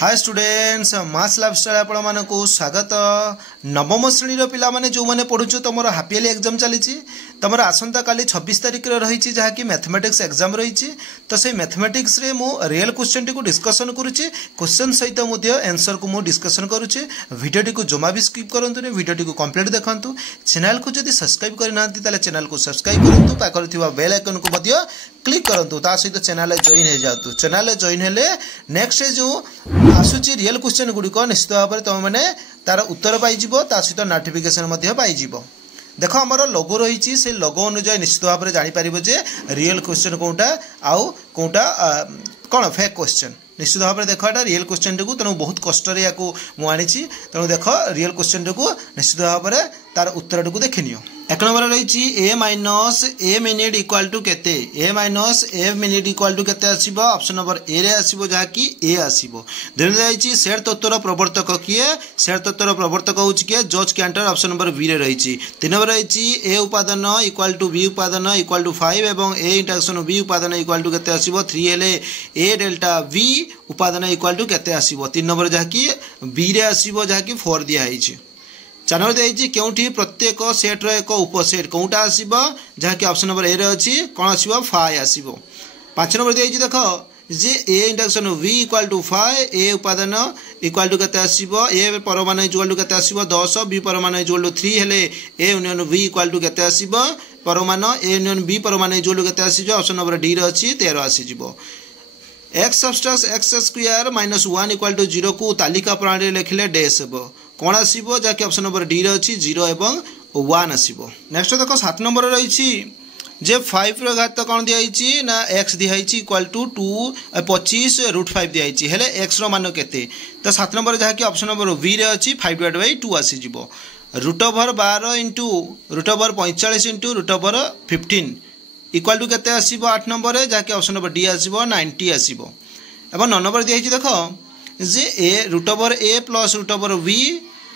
Hi students मास lifestyle आपण मानक स्वागत। नवम श्रेणी पिला माने जो माने पढुछु तमरो हाफ इयरली एग्जाम चली तमरो आसंता काली 26 तारिख रे रही जहाँकि मैथमेटिक्स एग्जाम रही। तो से मैथमेटिक्स रे मु रियल क्वेश्चन टी को डिस्कशन करूची, क्वेश्चन सहित मुद्य आंसर को मु डिस्कशन करूची। वीडियो टी को जमा भी स्किप करंतु ने, वीडियो टी को कंप्लीट देखंतु। चैनल को जदि सब्सक्राइब करनांती ताले चैनल को सब्सक्राइब करंतु, पाखर थिबा बेल आइकन को मध्य क्लिक करंतु। ता सहित चैनल जॉइन हो जातु। चैनल जॉइन हेले नेक्स्ट जो आसुची रियल क्वेश्चन गुड़िक निश्चित भाव में तुम मैंने तार उत्तर पाइज, सहित नोटिफिकेशन पाइज। देख आमर लोगो रही से लोगो अनुजाई निश्चित भाव में जापर जे रियल क्वेश्चन कौटा आउ कौटा कौन फेक क्वेश्चन। निश्चित भाव में देख एटा रियल क्वेश्चन टी तेणु बहुत कष्ट मुझे तेणु देख रियल क्वेश्चन टी निश्चित भाव में तार उत्तर टी देखी नियो। एक नंबर रही A minus A minute equal to केते, A minus A minute equal to केते आसीबो। ऑप्शन नंबर ए रे आसीबो जहाँकि ए आसीबो। दुई रही सेट तत्वर प्रवर्तक किए, सेट तत्वर प्रवर्तक होउछि किए George Cantor. Option number B रे रही। तीन नंबर रही ए उपादान इक्वाल टू बी उपादान इक्वाल टू 5 एवं ए इंटरेक्शन बी उपादान इक्वाल टू केते आसीबो 3 हेले ए डेल्टा बी उपादान इक्वाल टू केते आसीबो। तीन नंबर जहाँकि बी रे आसीबो जहाँकि 4 दिया है। 4 नंबर दिखाई क्योंठी प्रत्येक सेट्र एक उपसेट कौटा आसब जहाँकि ऑप्शन नंबर ए रे अच्छी कौन आसब 5 आसब। 5 नंबर दिखाई देख जे ए इंटरेक्शन वी इक्वाल टू 5 ए उपादान इक्वाल टू केते आसब ए परमाणु इक्वाल टू केते आसब 10 बी परमाणु इक्वाल टू 3 हेले A union B equal to केते आसब परमाणु ए यूनियन बी परमाणु इक्वाल टू केते आसब। ऑप्शन नंबर डी रे अच्छी 13 आसीज। X subtract X square minus 1 equal to 0 को तालिका प्रणाली लिखिले डैश हेबो कौन आसीबो जहाँकि ऑप्शन नंबर डी रे अच्छी 0 एवं 1 आसीबो। नेक्स्ट देख 7 नंबर रही जे 5 रो घात कौन दिखाई ना एक्स दिखाई इक्वाल टू 25√5 दिखाई हेले एक्स रो मान केते। तो 7 नंबर जहाँकि ऑप्शन नंबर बी रे अच्छी 5/2 आसीजिवो। √12 इंटू √45 इंटू √15 इक्वाल टू केते आसीबो 8 नंबर जहाँकि ऑप्शन नंबर डी आसीबो 90 आसीबो। एवं 9 नंबर दिखाई देख जे ए √a plus √v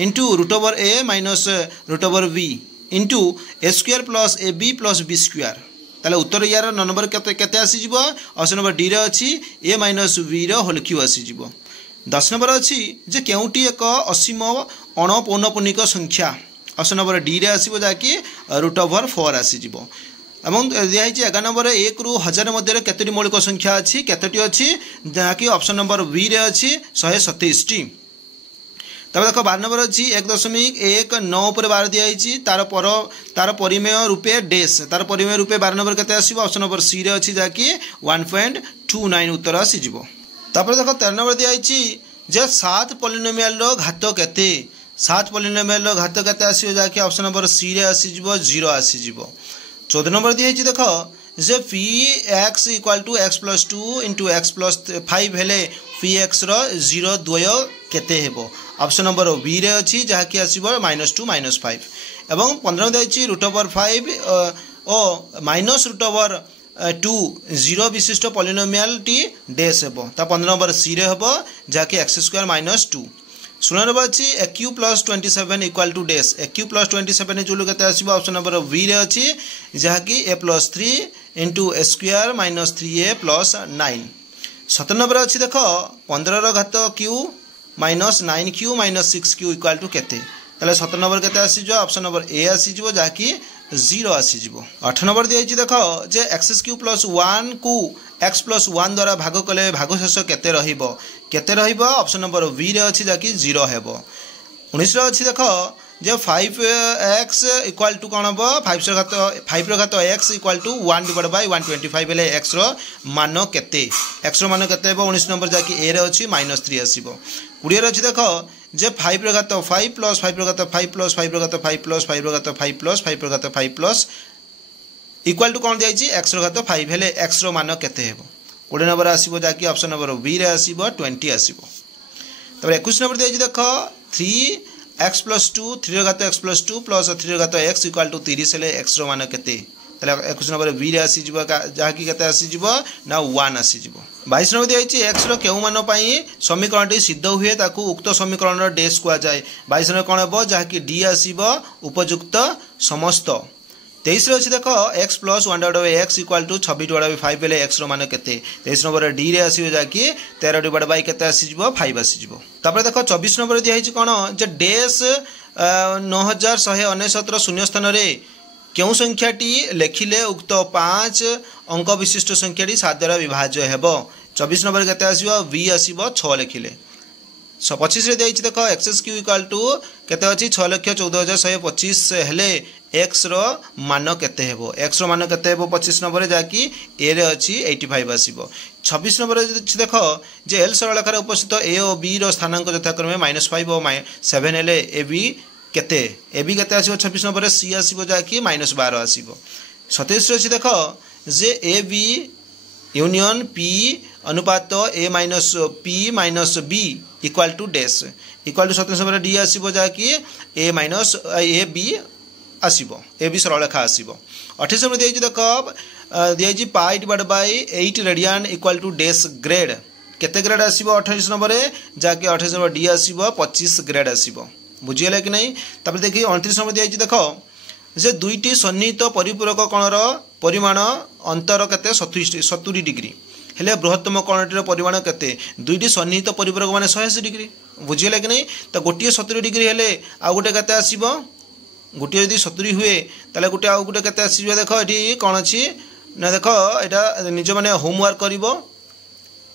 into √a minus √v into A square plus a b plus b square. ताले उत्तर यार 9 नंबर केते आसीजिवो ऑप्शन नंबर डी रे अच्छी ए माइनस बी रो होल क्यू आसीजिवो। 10 नंबर अच्छी जे केउटी एक असीम अणपौनपुनिक संख्या ऑप्शन नंबर डी रे आसीबो जाकि √4 आसीजिवो। एवं दिखाई 11 नंबर 1 ରୁ 1000 मध्य केतोटी मौलिक संख्या अच्छी केतोटी अच्छी जहाँकि ऑप्शन नंबर बी रे अच्छी 127 टी। तब देख 12 नंबर अच्छी 1.19 उपर 12 दिखाई तार परिमेय रूपे डैश तार परिमेय रूपे 12 नंबर केते आसीबो ऑप्शन नंबर सी रे अच्छी जहाँकि 1.29 उत्तर आसीजिवो। तापर देख 13 नंबर दिखाई जे 7 पॉलिनोमियल रो घात केते, 7 पॉलिनोमियल रो घात केते आसीबो जहाँकि ऑप्शन नंबर सी रे आसीजिवो 0 आसीजिवो। 14 नंबर दिखाई देख जे P x equal to x plus 2 into x plus 5 हेले पी एक्स रो 0 द्वय केते हेबो ऑप्शन नंबर बी रे अच्छी जहाँकि आसीबो -2 -5। एवं 15 दिखाई √5 ओ माइनस √2 0 विशिष्ट पॉलिनोमियल टी डैश हेबो। ता 15 नंबर सी रे हेबो जहाँकि x² -2। 16 नंबर अच्छी A Q plus 27 equal to dash A Q plus 27 जो केते आसीबो ऑप्शन नंबर बी रे अच्छी जहाँकि A plus 3 into A square minus 3a plus 9। 17 number अच्छी देख 15 रो घात क्यू minus 9q minus 6q equal to केते। ताले 17 नंबर केते आसीजो ऑप्शन नंबर ए आसीजिवो जहाँकि 0 आसीजिवो। 8 नंबर दिखाई देख जे x³ प्लस 1 को x प्लस 1 द्वारा भाग कले भागशेष केते रहिबो ऑप्शन नंबर बी रे अच्छी जहाँकि 0 हेबो। 19 अच्छी देख जे 5x इक्वाल टू कौन हम 5 रो घात x इक्वाल टू 1/125 हेले x रो मान केते, x रो मान केते हेबो 19 नंबर जहाँकि ए रे अच्छी -3 आसीबो। 20 अच्छी देख जे 5 रो घात 5 प्लस 5 रो घात 5 प्लस 5 रो घात 5 प्लस 5 रो घात 5 प्लस 5 रो घात 5 प्लस इक्वाल टू कौन दिखाई x रो घात 5 हेले x रो मान केते हेबो 20 नंबर आसीबो जहाँकि ऑप्शन नंबर बी रे आसीबो 20 आसीबो। तब 21 नंबर दिखाई देख 3x प्लस 2 3 रो घात x प्लस 2 प्लस 3 रो घात x इक्वाल टू 30 हेले x रो मान केते। ताले 21 नंबर बी रे आसीजिवो जहाँकि केते आसीजिवो ना 1 आसीजिवो। 22 नंबर दिखाई x रो केउ मान पई समीकरणटी सिद्ध हुए ताकू उक्त समीकरण रो डैश कुआ जाय। 22 नंबर कोन हेबो जहाँकि डी आसीबो उपयुक्त समस्त 23 अच्छी देख x plus 1/x equal to 26/5 बेले एक्स मान केते 23 नंबर डी रे आसीबो जाकी 13/5 केते आसीजबो 5 आसीजबो। तापर देख 24 नंबर दिया हिच कोन जे डेस 9169 शून्य स्थान रे केउ संख्याटी लेखिले उक्त 5 अंक विशिष्ट संख्याटी 7 द्वारा विभाज्य हेबो। 24 नंबर केते आसीबो v आसीबो 6 लेखिले। 25 रे देइछि देख एक्स क्यू इक्वल टू केते अछि 6,14,125 हेले एक्स रो मान केते हेबो। एक्स रो मान केते हेबो 25 नंबर जाकी ए रे अछि 85 आसीबो। 26 नंबर देख जे एल सरलरेखार उपस्थित ए और बी रो स्थानांक यथाक्रमे -5 और 7 हेले ए बी केते आसीबो। 26 नंबर सी आसीबो जाकी -12 आसीबो। 27 रे अछि देख जे ए बी यूनियन पी अनुपात A minus P minus B equal to dash equal to 27 number D आसीबो जाकी ए माइनस ए बी आसीबो ए बी सरलरेखा आसीबो। 28 नंबर दिया देख दिया पाई divide by 8 radian equal to dash grade केते ग्रेड आसीबो 28 नंबर जाकी 28 नंबर डी आसीबो 25 ग्रेड आसीबो। बुझियला कि नहीं। तापर देखि 29 नंबर दिया देख जे दुईटी सन्निहित परिपूरक कोणर परिमाण अंतर केते 70 डिग्री हेले बृहत्तम कोणटीर परिमाण केते दुईटी सन्निहित परिपूरक माने 180 डिग्री। बुझियला कि नहीं। तो गोटे 70 डिग्री हेले आ गोटे केते आसीबो गोटे यदि 70 हुए ताले गोटे आ गोटे केते आसीबो। देखो एठी कोन अछि ना देख एटा निज माने होमवर्क करिवो।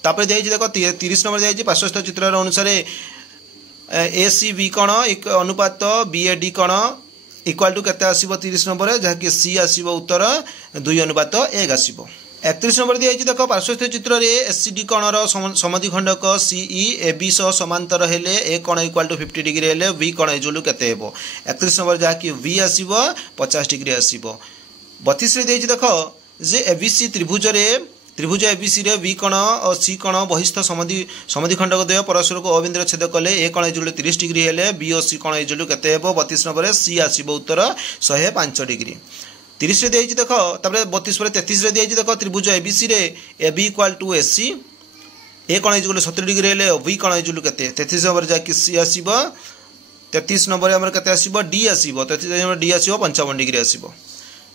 तापर देइछि देख 30 नंबर देइछि पार्श्वस्थ चित्र अनुसार ए सी बी कोण अनुपात बी ए डी कोण इक्वाल टू केते आसीबो 30 नंबर जहाँकि सी आसीबो उत्तर 2:1 आसीबो। 31 नंबर दिया देख पार्श्वस्थ चित्र रे एससीडी कोणर समद्विखंडक सीई ए बी सह समांतर हेले ए कोण इक्वाल टू 50 डिग्री हेले बी कोण इजुलु केते हेबो। 31 नंबर जहाँकि वी आसीबो 50 डिग्री आसीबो। 32 रे दिया देख जे एबीसी त्रिभुज एबीसी रे बी कोण और सी कोण बहिस्थ समद्विखंडक द्वय परस्पर को अबिंदु छेद कले ए कोण इजुलु 30 डिग्री हेले बी और सी कोण इजुलु केते हेबो। 32 नंबर सी आसीबो उत्तर 105 डिग्री। 30 रे देइछि देख तापर 32 पर 33 रे देइछि देख त्रिभुज एबीसी रे A B equal to AC A कोण इजुलु 70 डिग्री हेले बी कोण इजुलु केते 33 नंबर जाकी सी आसीबो। 33 नंबर हमर केते आसीबो डी आसीबो 33 नंबर डी आसीबो 55 डिग्री आसीबो।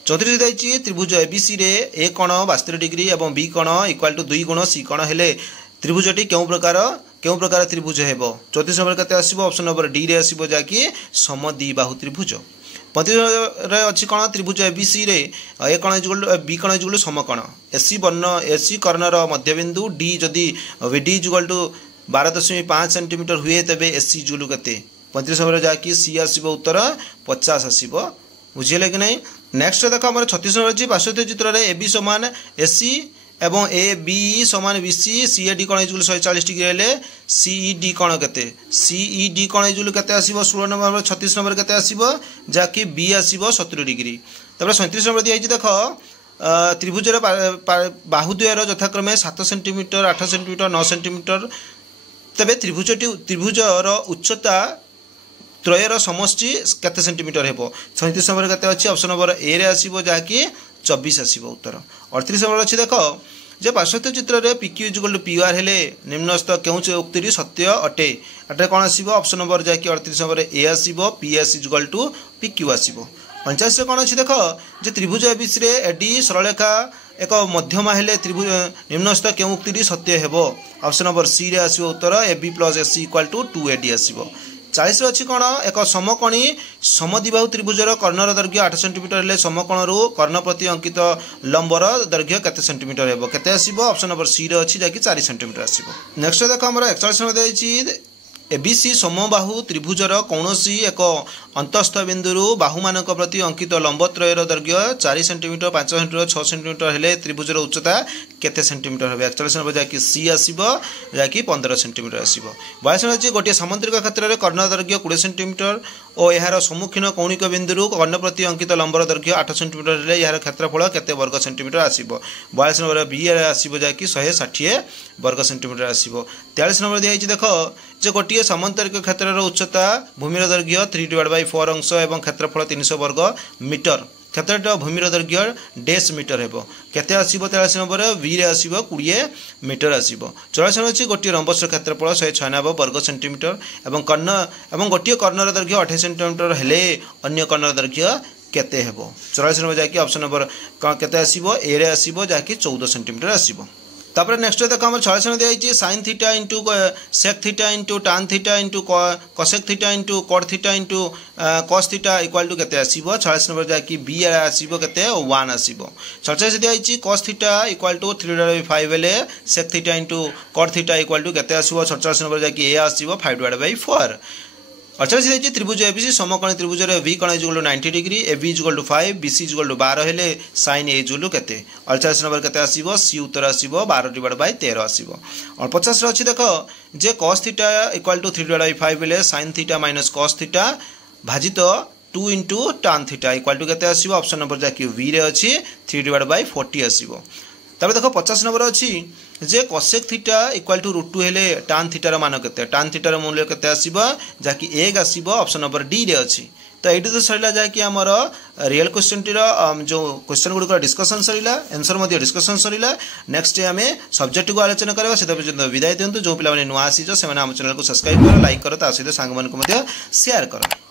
34 देइछि त्रिभुज एबीसी रे ए कोण 72 डिग्री एवं बी कोण इक्वल टू 2 गुण सी कोण हेले त्रिभुजटी केउ प्रकार त्रिभुज हेबो। 34 नंबर केते आसीबो ऑप्शन नंबर डी रे आसीबो जाकी समद्विबाहु त्रिभुज। 35 रे अछि कोण त्रिभुज एबीसी रे ए कोण इक्वल बी कोण इक्वल समकोण एसी कर्णर मध्यबिंदु डी जदी डी इक्वल टू 12.5 सेंटीमीटर हुए तबे एसी इक्वल केते 35 नंबर जाकी सी आसीबो उत्तर 50 आसीबो। बुझिले कि नहीं। नेक्स्ट देखो हमर 36 नंबर अछि पार्श्वस्थ चित्र रे एबी समान एसी एवं ए बी समान बीसी सी ए डी कोण इक्वल 140 डिग्री हेले सी ई डी कोण केते सी ई डी कोण इक्वल केते आसीबो 16 नंबर 36 नंबर केते आसीबो जाकी बी आसीबो 70 डिग्री। तबरे 37 नंबर दिया हिच देखो त्रिभुजर बाहुद्वयर यथाक्रमे 7 सेंटीमीटर 8 सेंटीमीटर 9 सेंटीमीटर तबे त्रिभुजर उच्चता त्रयर समष्टि केते सेंटीमीटर हेबो। 37 नंबर केते अछि ऑप्शन नंबर ए रे आसीबो जाकी 24 आसीबो उत्तर। 38 नंबर अछि देखो जे पार्श्वस्थ चित्र रे PQ इक्वल टू PR हेले निम्नस्थ केउ उक्तिरी सत्य अटे अटे कोन आसीबो ऑप्शन नंबर जाकी 38 नंबर ए आसीबो PS इक्वल टू PQ आसीबो। 49 रे कोन अछि देखो जे त्रिभुज एबीसी रे एडी सरलरेखा एक मध्यमा हेले त्रिभुज निम्नस्थ केउ उक्तिरी सत्य हेबो ऑप्शन नंबर सी रे आसीबो उत्तर AB + AC equal to 2AD आसीबो। 40 रे अछि कोन एक समकोणी समद्विबाहु त्रिभुजर कर्णर दैर्घ्य 8 सेंटीमीटर हेले समकोणरू कर्ण प्रति अंकित लंबर दैर्घ्य केते सेंटीमीटर हेबो केते आसीबो ऑप्शन नंबर सी रे अछि जाकी 4 सेंटीमीटर आसीबो। नेक्स्ट देखो हमर 41 नंबर देछि एबीसी समबाहु त्रिभुजर कौनसी एक अंतस्थ बिंदुरु बाहुमानक प्रति अंकित लंबत्रयर दैर्घ्य 4 सेंटीमीटर 5 सेंटीमीटर 6 सेंटीमीटर हेले त्रिभुजर उच्चता केते सेंटीमीटर हेबे 41 नंबर जाकी सी आसीबो जाकी 15 सेंटीमीटर आसीबो। 22 नंबर गोटे सामुद्रिक क्षेत्र रे कर्ण दैर्घ्य 20 सेंटीमीटर और यार सम्मुखीन कौणिक बिंदुरु कर्ण प्रति अंकित लंबर दैर्घ्य 8 सेंटीमीटर हेले यार क्षेत्रफल केते वर्ग सेंटीमीटर आसीबो। 22 नंबर बी रे आसीबो जाकी 160 वर्ग सेंटीमीटर आसीबो। 43 नंबर दिया देखो जे गोटे समांतरिक क्षेत्र उच्चता भूमिर दैर्घ्य 3/4 अंश एवं क्षेत्रफल 300 वर्ग मीटर क्षेत्रटा भूमिर दैर्घ्य डेस मीटर हेबो केते आसीबो। 43 नंबर वी रे आसीबो 20 मीटर आसीबो। 44 नंबर अछि गोटे रंबस क्षेत्रफल 196 वर्ग सेंटीमीटर एवं गोटे कर्णर दैर्घ्य 28 सेंटीमीटर हेले अन्य कर्णर दैर्घ्य केते हेबो 44 नंबर जाकि ऑप्शन नंबर केते आसीबो ए रे आसीबो जाकि 14 सेंटीमीटर आसीबो। तापर नेक्स्ट देखो हम 46 नंबर दिया sin theta into sec theta into tan theta into cosec theta into cot theta into cos theta equal to केते आसीबो 46 नंबर जाकि b रे आसीबो केते 1 आसीबो। 47 दिया cos थीटा इक्वल टू 3/5 बेले sec theta into cot theta equal to केते आसीबो 47 number जाकि a आसीबो 5/4। 48 देखिए त्रिभुज एबीसी समकोणी त्रिभुज v कोण is 90 degree ab is 5 bc is 12 हेले sin a इज केते 48 नंबर केते आसीबो सी उत्तर आसीबो 12/13 आसीबो। और 50 रे अछि देखो जे cos थीटा इक्वल टू 3/5 बेले sin theta minus cos theta भाजित 2 into tan theta equal to केते आसीबो ऑप्शन नंबर जाकि v रे अछि 3/40 आसीबो। तबे देखो 50 नंबर अछि जे cosec थीटा इक्वल टू √2 हेले tan थीटा रो मान केते tan थीटा रो मूल्य केते आसीबो जाकि 1 आसीबो ऑप्शन नंबर डी रे अछि। तो एठी तो सरिला जाकि हमर रियल क्वेश्चन टी रो जो क्वेश्चन गुड डिस्कशन सरिला आंसर मध्ये डिस्कशन सरिला। नेक्स्ट हमें सब्जेक्ट को आलोचना करबा सेता पर्यंत विदाय दियंतु। जो पिला माने नुआ आसी जो से माने हम चैनल को सब्सक्राइब करो लाइक करो ता सहित सांग मान को मध्ये शेयर करो।